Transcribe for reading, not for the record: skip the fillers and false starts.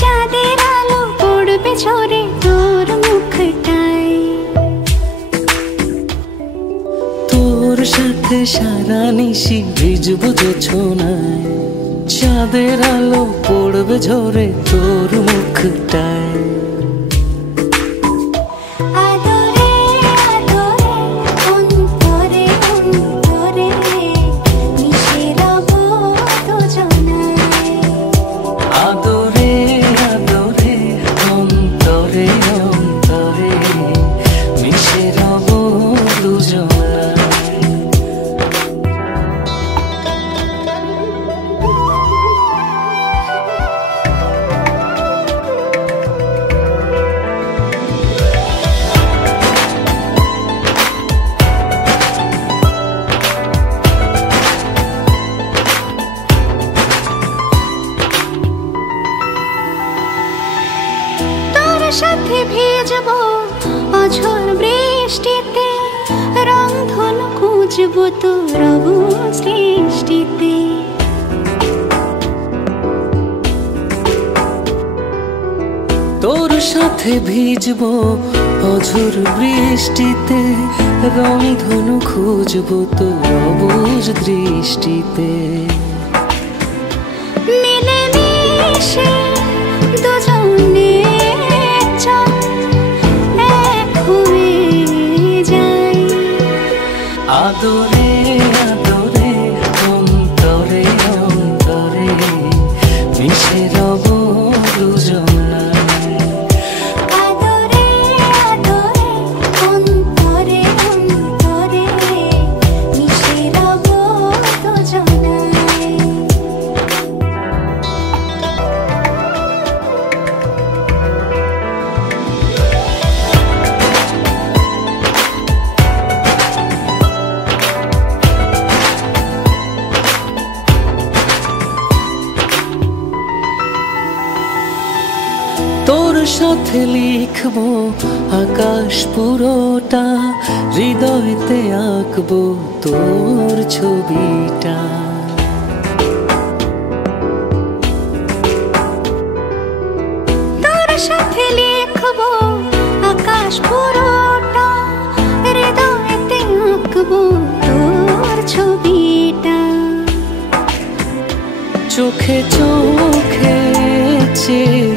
চাঁদের আলো পড়বে ঝরে তোর মুখটায়, তোর সাথে সারা নিশি ভিজবো জোছনায়। চাঁদের আলো পড়বে ঝরে তোর মুখটায়। সাথে ভিজবো অঝোর বৃষ্টিতে, রংধনু খুঁজবো তোর সৃষ্টিতে। তোর সাথে ভিজবো অঝোর বৃষ্টিতে, রংধনু খুঁজবো তোর অবুঝ দৃষ্টিতে। মিলে মিশে দুজনে আদরে আদরে অন্তরে অন্তরে মিশে রব দুজনায়। আদরে আদরে অন্তরে অন্তরে মিশে রব দুজনায়। তোর সাথে লিখবো আকাশ পুরোটা, হৃদয়তে আঁকবো তোর ছবিটা। তোর সাথে লিখবো আকাশ পুরোটা, হৃদয়তে আঁকবো তোর ছবিটা। চোখে চোখে চেয়ে